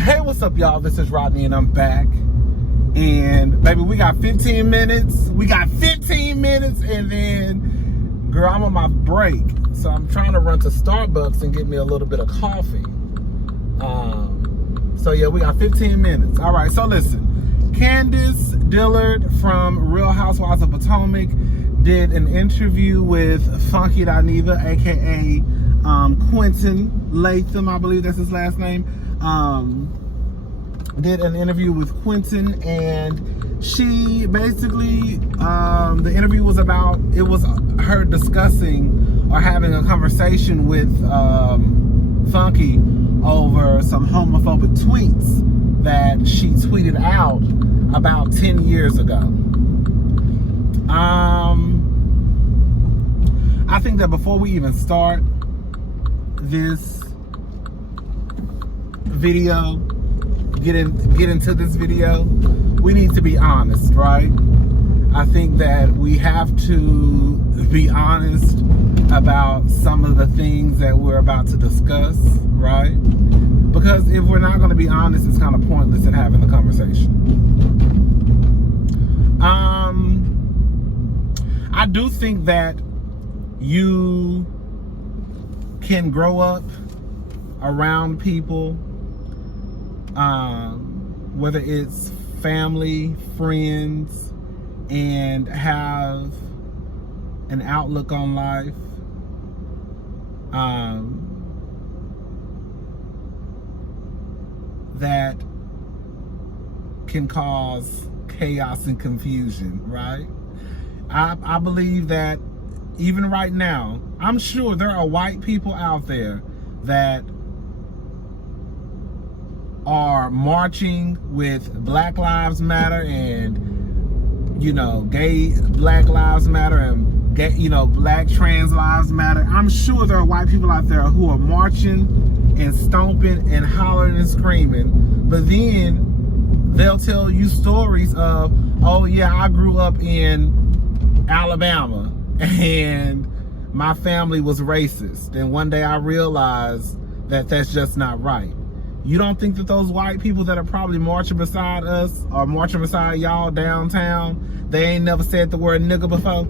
Hey, what's up, y'all? This is Rodney, and I'm back. And, baby, we got 15 minutes. And then, girl, I'm on my break. So I'm trying to run to Starbucks and get me a little bit of coffee. So, yeah, we got 15 minutes. All right, so listen. Candiace Dillard from Real Housewives of Potomac did an interview with Funky Dineva, a.k.a. Quentin Latham, I believe that's his last name. Did an interview with Quentin, and she basically, the interview was about, it was her discussing or having a conversation with Funky over some homophobic tweets that she tweeted out about 10 years ago. I think that before we even start this video, get into this video, we need to be honest, right? I think that we have to be honest about some of the things that we're about to discuss, right? Because if we're not going to be honest, it's kind of pointless in having the conversation. I do think that you can grow up around people, whether it's family, friends, and have an outlook on life that can cause chaos and confusion, right? I believe that even right now, I'm sure there are white people out there that are marching with Black Lives Matter and, you know, gay Black Lives Matter and gay, you know, Black trans lives matter. I'm sure there are white people out there who are marching and stomping and hollering and screaming, but then they'll tell you stories of, oh yeah, I grew up in Alabama and my family was racist, and one day I realized that that's just not right. You don't think that those white people that are probably marching beside us or marching beside y'all downtown, they ain't never said the word nigga before?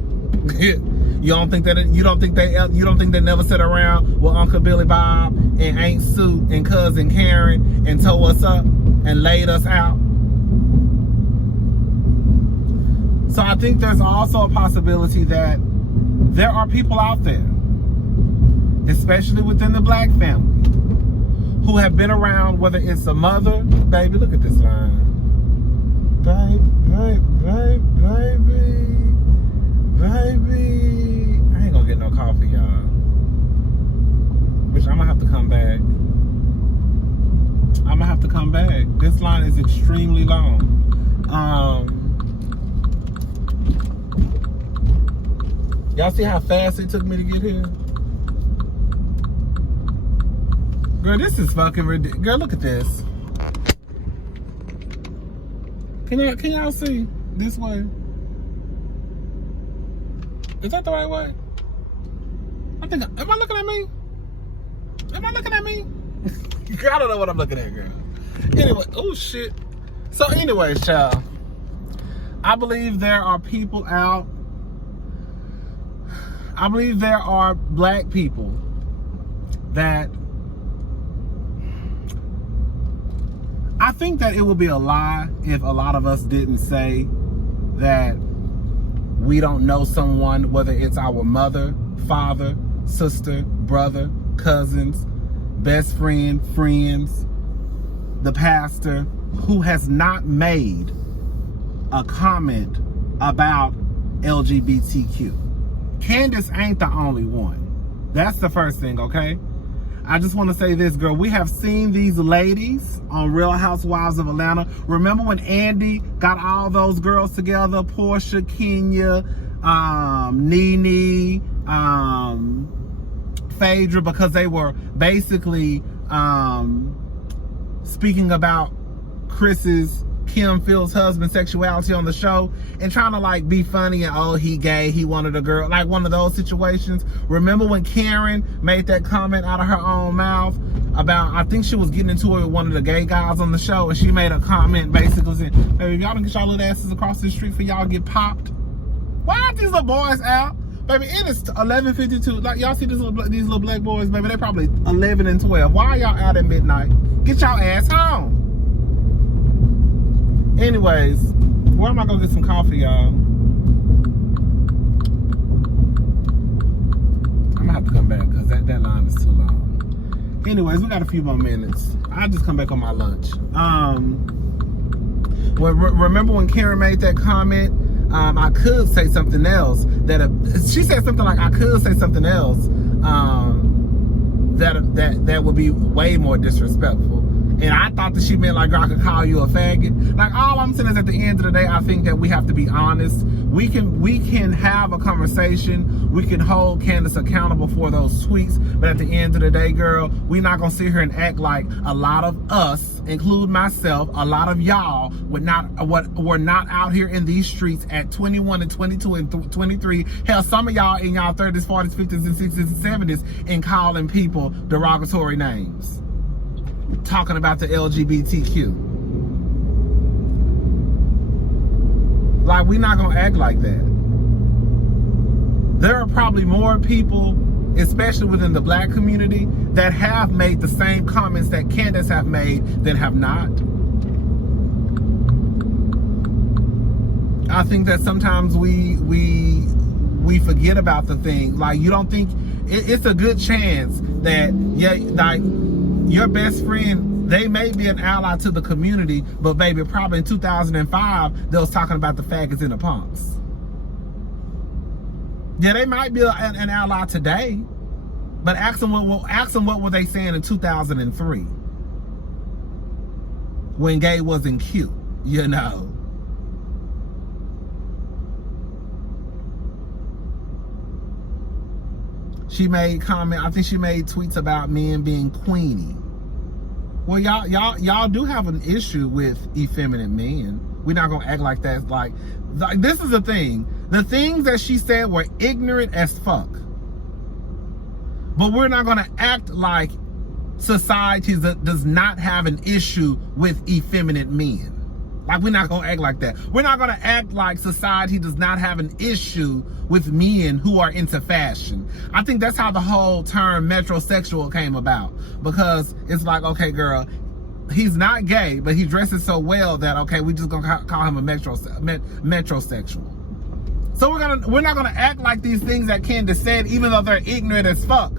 You don't think they never sat around with Uncle Billy Bob and Aunt Sue and Cousin Karen and tore us up and laid us out? So I think there's also a possibility that there are people out there, especially within the Black family, who have been around, whether it's a mother, baby, look at this line. Baby. I ain't gonna get no coffee, y'all. Which I'm gonna have to come back. This line is extremely long. Y'all see how fast it took me to get here? Girl, this is fucking ridiculous. Girl, look at this. Can y'all see this way? Is that the right way? Am I looking at me? Girl, I don't know what I'm looking at, girl. Anyway, oh shit. So anyways, child, I believe there are people out. I believe there are Black people that, I think that it would be a lie if a lot of us didn't say that we don't know someone, whether it's our mother, father, sister, brother, cousins, best friend, friends, the pastor, who has not made a comment about LGBTQ. Candiace ain't the only one. That's the first thing, okay? I just want to say this, girl. We have seen these ladies on Real Housewives of Atlanta. Remember when Andy got all those girls together? Portia, Kenya, Nene, Phaedra, because they were basically speaking about Kim Phil's husband's sexuality on the show and trying to like be funny and, oh, he gay, he wanted a girl, like one of those situations. Remember when Karen made that comment out of her own mouth? about, I think she was getting into it with one of the gay guys on the show, and she made a comment basically saying, baby, if y'all don't get y'all little asses across the street for y'all get popped, why aren't these little boys out? Baby, it is 11:52. Like, y'all see these little black boys, baby, they probably 11 and 12. Why are y'all out at midnight? Get y'all ass home. Anyways, where am I gonna get some coffee, y'all? I'm gonna have to come back because that line is too long. Anyways, we got a few more minutes. I'll just come back on my lunch. Remember when Karen made that comment? I could say something else. She said something like, I could say something else that would be way more disrespectful. And I thought that she meant like, girl, I could call you a faggot. Like, all I'm saying is at the end of the day, I think that we have to be honest. We can have a conversation. We can hold Candiace accountable for those tweets. But at the end of the day, girl, we're not going to sit here and act like a lot of us, include myself, a lot of y'all were not out here in these streets at 21 and 22 and 23. Hell, some of y'all in y'all 30s, 40s, 50s, and 60s and 70s and calling people derogatory names. Talking about the LGBTQ. Like, we're not gonna act like that. There are probably more people, especially within the black community, that have made the same comments that Candiace have made that have not. I think that sometimes we forget about the thing. Like, you don't think it's a good chance that, yeah, like, your best friend, they may be an ally to the community, but baby, probably in 2005, they was talking about the faggots and the punks. Yeah, they might be an ally today, but ask them what were they saying in 2003 when gay wasn't cute, you know. She made comment, I think she made tweets about men being queenie. Well, y'all do have an issue with effeminate men. We're not gonna act like that. Like this is the thing. The things that she said were ignorant as fuck. But we're not gonna act like society does not have an issue with effeminate men. Like, we're not gonna act like that. We're not gonna act like society does not have an issue with men who are into fashion. I think that's how the whole term metrosexual came about. Because it's like, okay, girl, he's not gay, but he dresses so well that, okay, we just gonna call him a metrosexual. So we're not gonna act like these things that Candiace said, even though they're ignorant as fuck,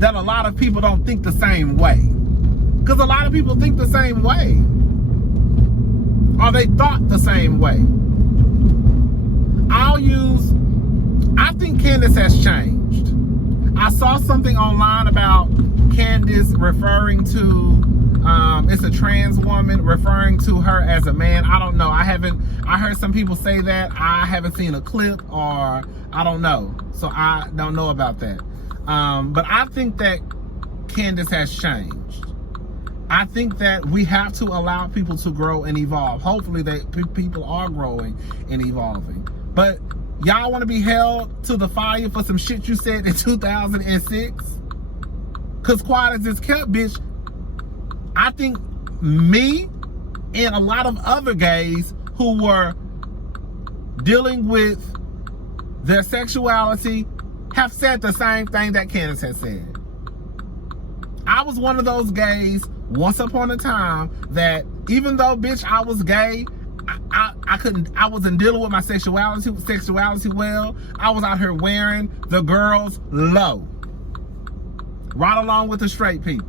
that a lot of people don't think the same way. Because a lot of people think the same way. Or they thought the same way. I think Candiace has changed. I saw something online about Candiace referring to, it's a trans woman referring to her as a man. I don't know. I heard some people say that. I haven't seen a clip, or I don't know. So I don't know about that. But I think that Candiace has changed. I think that we have to allow people to grow and evolve. Hopefully people are growing and evolving. But y'all want to be held to the fire for some shit you said in 2006? Because quiet as it's kept, bitch, I think me and a lot of other gays who were dealing with their sexuality have said the same thing that Candiace has said. I was one of those gays once upon a time that even though, bitch, I was gay, I wasn't dealing with my sexuality well. I was out here wearing the girls low, right along with the straight people.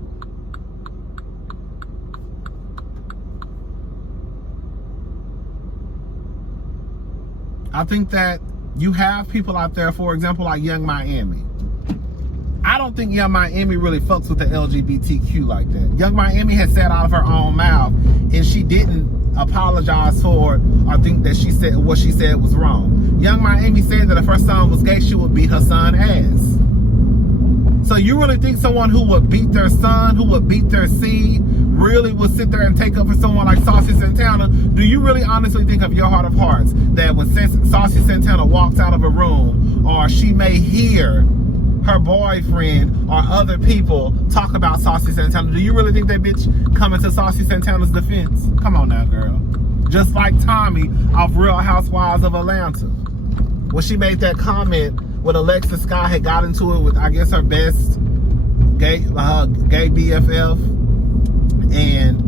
I think that you have people out there, for example, like Young Miami. I don't think Young Miami really fucks with the LGBTQ like that. Young Miami has said out of her own mouth, and she didn't apologize for it or think that what she said was wrong. Young Miami said that if her son was gay, she would beat her son's ass. So you really think someone who would beat their son, who would beat their seed, really would sit there and take up for someone like Saucy Santana? Do you really honestly think of your heart of hearts that when Saucy Santana walks out of a room, or she may hear her boyfriend or other people talk about Saucy Santana. Do you really think that bitch coming to Saucy Santana's defense? Come on now, girl. Just like Tommy of Real Housewives of Atlanta. When she made that comment when Alexa Scott had got into it with, I guess, her best gay BFF. And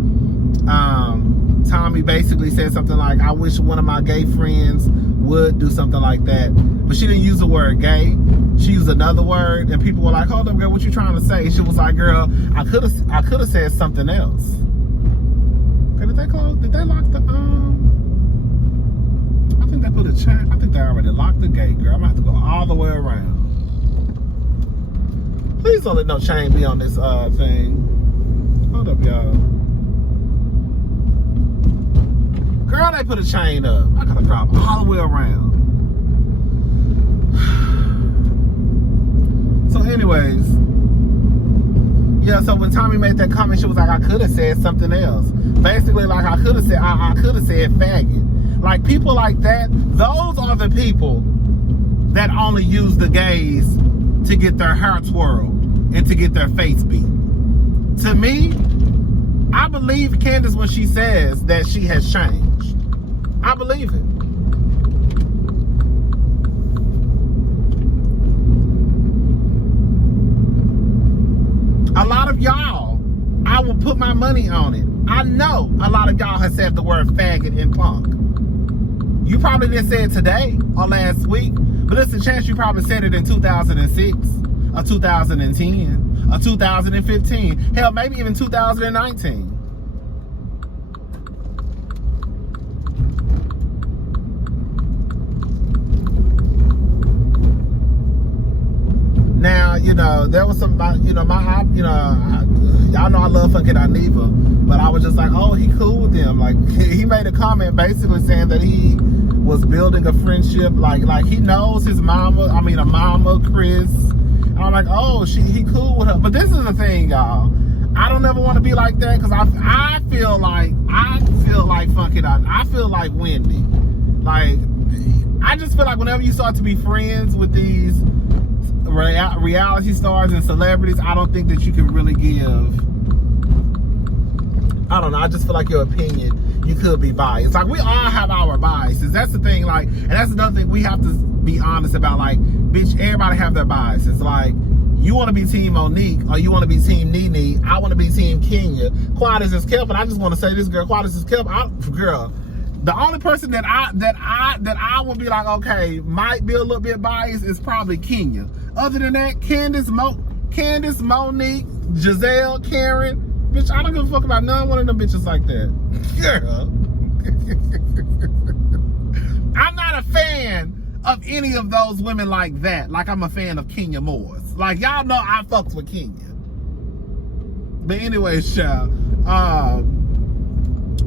Tommy basically said something like, I wish one of my gay friends would do something like that. But she didn't use the word gay. She used another word, and people were like, hold up, girl, what you trying to say? She was like, girl, I could have said something else. Okay, did they close? Did they lock the I think they put a chain. I think they already locked the gate, girl. I'm gonna have to go all the way around. Please don't let no chain be on this thing. Hold up, y'all. Girl, they put a chain up. I gotta drive all the way around. So anyways, yeah, so when Tommy made that comment, she was like, I could have said something else. Basically, like, I could have said faggot. Like, people like that, those are the people that only use the gays to get their hair twirled and to get their face beat. To me, I believe Candiace when she says that she has changed. I believe it. A lot of y'all, I will put my money on it. I know a lot of y'all have said the word faggot and punk. You probably didn't say it today or last week, but there's a chance you probably said it in 2006 or 2010 or 2015. Hell, maybe even 2019. Now, you know, there was some, y'all know I love fucking Aniva, but I was just like, oh, he cool with them. Like, he made a comment basically saying that he was building a friendship, like he knows his mama, Chris. And I'm like, oh, he cool with her. But this is the thing, y'all. I don't ever want to be like that, because I feel like fucking, I feel like Wendy. Like, I just feel like whenever you start to be friends with these reality stars and celebrities, I don't think that you can really give, I don't know, I just feel like your opinion, you could be biased. Like, we all have our biases. That's the thing, like, and that's another thing we have to be honest about. Like, bitch, everybody have their biases. Like, you want to be Team Monique, or you want to be Team Nene. I want to be Team Kenya. Quadis is Kelp, and I just want to say this, girl, Quadis is Kelp. Girl, the only person that I would be like, okay, might be a little bit biased is probably Kenya. Other than that, Candiace, Monique, Giselle, Karen, bitch, I don't give a fuck about none one of them bitches like that. Girl. I'm not a fan of any of those women like that. Like, I'm a fan of Kenya Moore. Like, y'all know I fucks with Kenya. But anyways, child.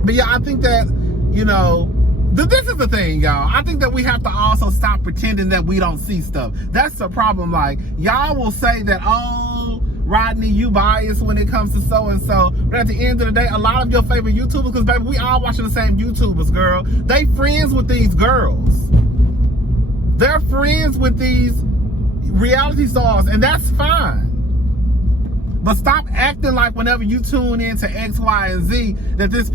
But yeah, I think that, you know, this is the thing, y'all. I think that we have to also stop pretending that we don't see stuff. That's the problem. Like, y'all will say that, oh, Rodney, you biased when it comes to so-and-so. But at the end of the day, a lot of your favorite YouTubers, because, baby, we all watching the same YouTubers, girl. They friends with these girls. They're friends with these reality stars, and that's fine. But stop acting like whenever you tune into X, Y, and Z, that this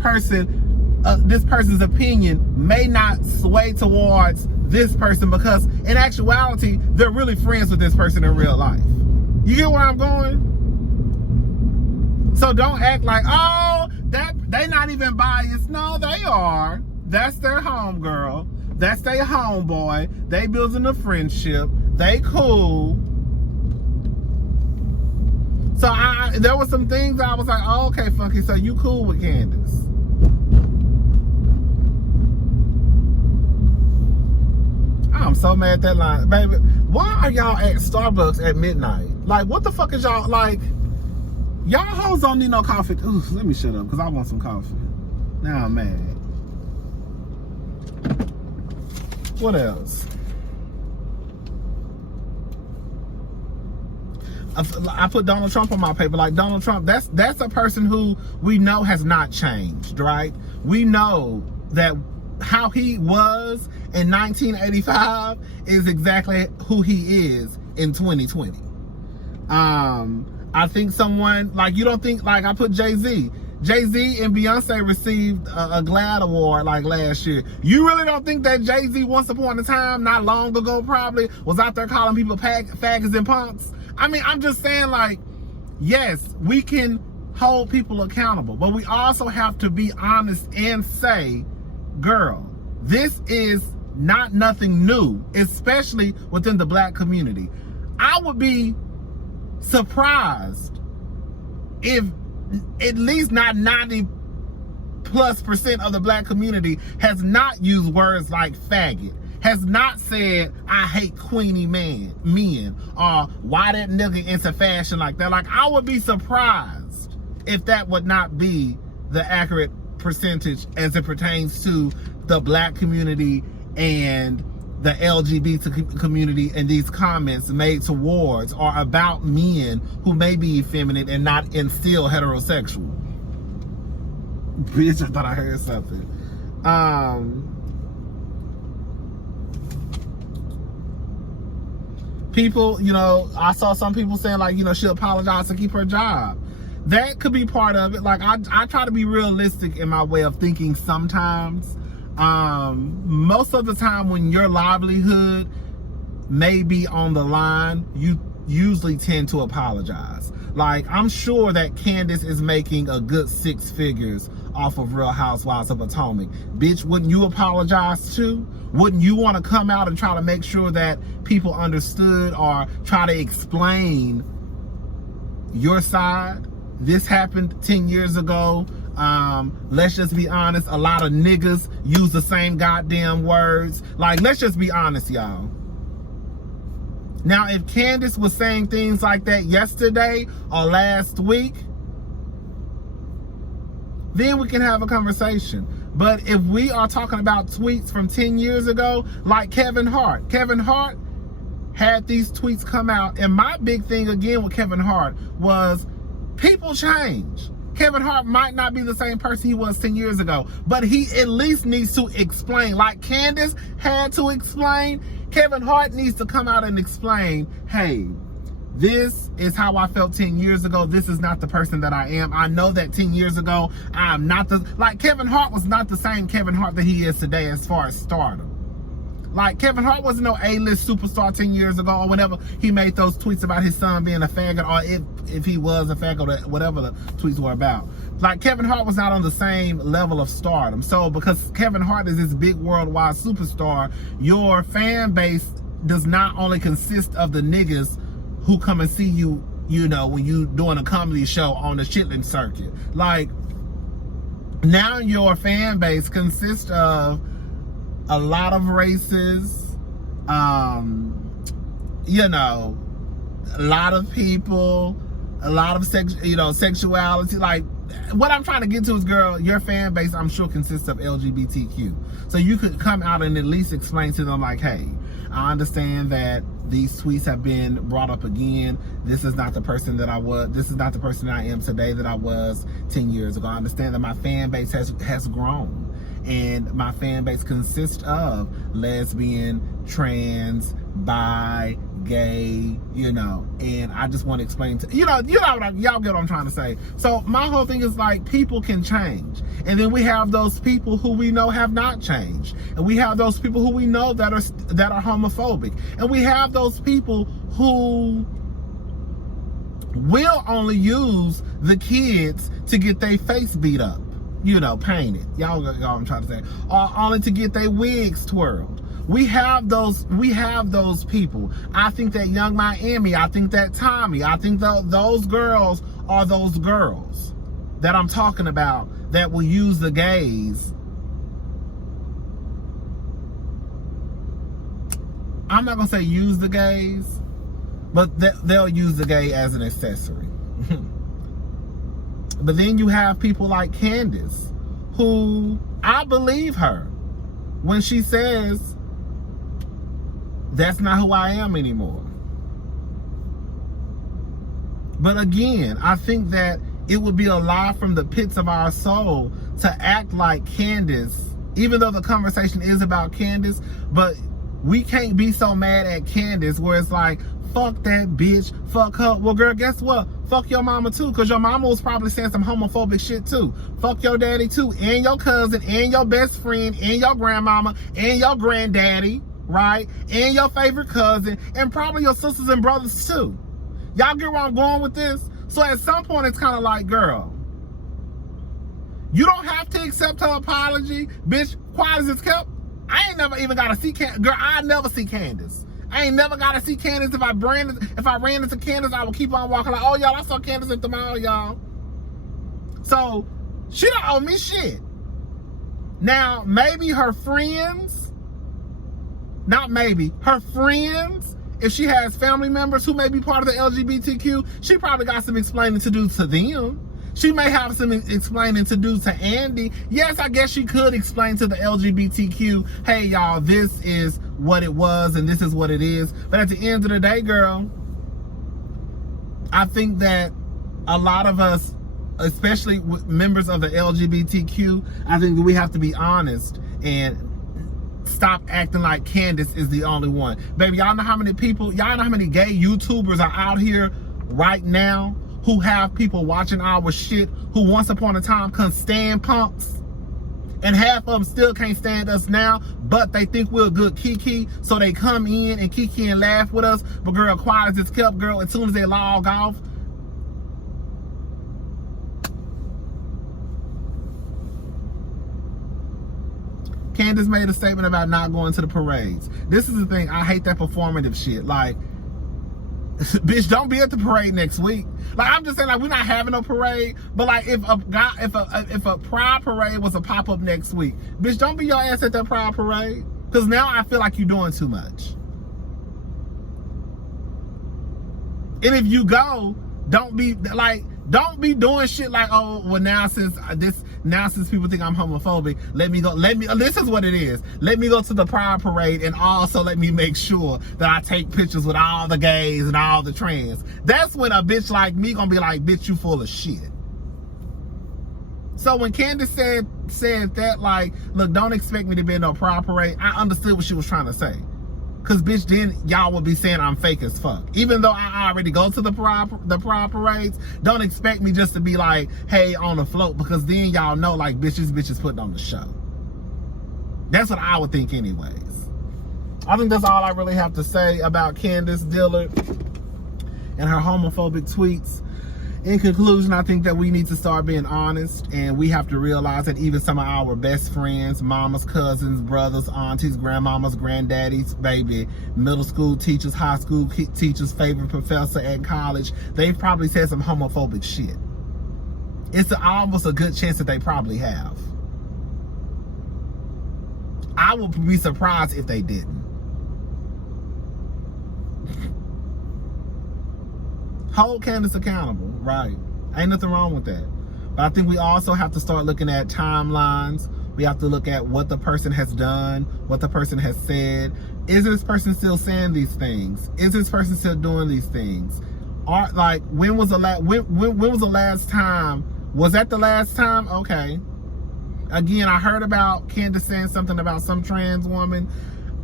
person's opinion may not sway towards this person, because in actuality, they're really friends with this person in real life. You get where I'm going? So don't act like, oh, that they not even biased. No, they are. That's their homegirl. That's their homeboy. They building a friendship. They cool. So there were some things I was like, oh, okay, Funky, so you cool with Candiace. I'm so mad at that line. Baby, why are y'all at Starbucks at midnight? Like, what the fuck is y'all, like, y'all hoes don't need no coffee. Ooh, let me shut up, because I want some coffee. Now I'm mad. What else? I put Donald Trump on my paper. Like, Donald Trump, that's a person who we know has not changed, right? We know that how he was in 1985 is exactly who he is in 2020. I think someone, like, you don't think, like, I put Jay-Z. Jay-Z and Beyonce received a GLAAD award like last year. You really don't think that Jay-Z once upon a time, not long ago probably, was out there calling people faggots and punks? I mean, I'm just saying, like, yes, we can hold people accountable, but we also have to be honest and say, girl, this is not nothing new, especially within the black community. I would be surprised if at least not 90+% of the black community has not used words like faggot, has not said, I hate Queenie men, or why that nigga into fashion like that. Like, I would be surprised if that would not be the accurate percentage as it pertains to the black community and the LGBT community, and these comments made towards or about men who may be effeminate and still heterosexual. Bitch, I thought I heard something. People, you know, I saw some people saying, like, you know, she apologized to keep her job. That could be part of it. Like, I try to be realistic in my way of thinking sometimes. Most of the time when your livelihood may be on the line, you usually tend to apologize. Like, I'm sure that Candiace is making a good 6 figures off of Real Housewives of Potomac. Bitch, wouldn't you apologize too? Wouldn't you want to come out and try to make sure that people understood or try to explain your side? This happened 10 years ago. Let's just be honest, a lot of niggas use the same goddamn words. Like, let's just be honest, y'all. Now, if Candiace was saying things like that yesterday or last week, then we can have a conversation. But if we are talking about tweets from 10 years ago, like Kevin Hart had these tweets come out, and my big thing again with Kevin Hart was people change. Kevin Hart might not be the same person he was 10 years ago, but he at least needs to explain. Like Candiace had to explain, Kevin Hart needs to come out and explain, hey, this is how I felt 10 years ago. This is not the person that I am. I know that 10 years ago, I'm not like Kevin Hart was not the same Kevin Hart that he is today as far as stardom. Like, Kevin Hart wasn't no A-list superstar 10 years ago or whenever he made those tweets about his son being a faggot, or if he was a faggot, or whatever the tweets were about. Like, Kevin Hart was not on the same level of stardom. So because Kevin Hart is this big worldwide superstar, your fan base does not only consist of the niggas who come and see you, you know, when you doing a comedy show on the Chitlin circuit. Like, now your fan base consists of a lot of races, you know, a lot of people, a lot of sexuality. Like, what I'm trying to get to is, girl, your fan base, I'm sure, consists of LGBTQ. So you could come out and at least explain to them, like, hey, I understand that these tweets have been brought up again. This is not the person that I was. This is not the person I am today that I was 10 years ago. I understand that my fan base has grown. And my fan base consists of lesbian, trans, bi, gay, you know. And I just want to explain to y'all get what I'm trying to say. So my whole thing is, like, people can change, and then we have those people who we know have not changed, and we have those people who we know that are homophobic, and we have those people who will only use the kids to get their face beat up, you know, painted. Y'all what I'm trying to say. Or only to get their wigs twirled. We have those people. I think that Young Miami, I think that Tommy, I think those girls are those girls that I'm talking about that will use the gays. I'm not gonna say use the gays, but they'll use the gay as an accessory. But then you have people like Candiace, who I believe her when she says, that's not who I am anymore. But again, I think that it would be a lie from the pits of our soul to act like Candiace, even though the conversation is about Candiace, but we can't be so mad at Candiace where it's like, fuck that bitch, fuck her. Well, girl, guess what? Fuck your mama too, because your mama was probably saying some homophobic shit too. Fuck your daddy too, and your cousin, and your best friend, and your grandmama, and your granddaddy, right? And your favorite cousin, and probably your sisters and brothers too. Y'all get where I'm going with this? So at some point, it's kind of like, girl, you don't have to accept her apology, bitch. Quiet as it's kept. I ain't never even got to see Candiace. Girl, I never see Candiace. I ain't never got to see Candiace. If I ran into Candiace, I would keep on walking like, oh, y'all, I saw Candiace at the mall, y'all. So, she don't owe me shit. Now, maybe her friends, not maybe, her friends, if she has family members who may be part of the LGBTQ, she probably got some explaining to do to them. She may have some explaining to do to Andy. Yes, I guess she could explain to the LGBTQ, hey, y'all, this is what it was and this is what it is. But at the end of the day, girl, I think that a lot of us, especially members of the LGBTQ, I think that we have to be honest and stop acting like Candiace is the only one. Baby, y'all know how many people, y'all know how many gay YouTubers are out here right now who have people watching our shit who once upon a time couldn't stand punks, and half of them still can't stand us now, but they think we're a good kiki, so they come in and kiki and laugh with us. But girl, quiet as it's kept, girl, as soon as they log off, Candiace made a statement about not going to the parades. This is the thing, I hate that performative shit. Like, bitch, don't be at the parade next week. Like, I'm just saying, like, we're not having a parade, but like, if a pride parade was a pop-up next week, bitch, don't be your ass at that pride parade, because now I feel like you're doing too much. And if you go, don't be doing shit like, oh, well, now since people think I'm homophobic, this is what it is. Let me go to the pride parade and also let me make sure that I take pictures with all the gays and all the trans. That's when a bitch like me gonna be like, bitch, you full of shit. So when Candiace said that, like, look, don't expect me to be in no pride parade, I understood what she was trying to say. Cause bitch, then y'all would be saying I'm fake as fuck. Even though I already go to the pride parades, don't expect me just to be like, hey, on the float, because then y'all know, like, bitch is putting on the show. That's what I would think anyways. I think that's all I really have to say about Candiace Dillard and her homophobic tweets. In conclusion, I think that we need to start being honest, and we have to realize that even some of our best friends, mamas, cousins, brothers, aunties, grandmamas, granddaddies, baby, middle school teachers, high school teachers, favorite professor at college, they've probably said some homophobic shit. It's almost a good chance that they probably have. I would be surprised if they didn't. Hold Candiace accountable, right? Ain't nothing wrong with that. But I think we also have to start looking at timelines. We have to look at what the person has done, what the person has said. Is this person still saying these things? Is this person still doing these things? Or, like, when was the last time? Was that the last time? Okay. Again, I heard about Candiace saying something about some trans woman.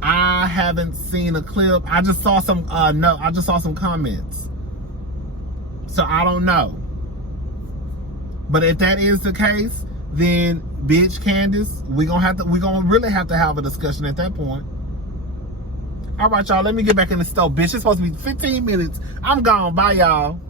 I haven't seen a clip. I just saw some comments. So I don't know. But if that is the case, then bitch Candiace, we gonna really have to have a discussion at that point. All right, y'all, let me get back in the stove. Bitch, it's supposed to be 15 minutes. I'm gone. Bye, y'all.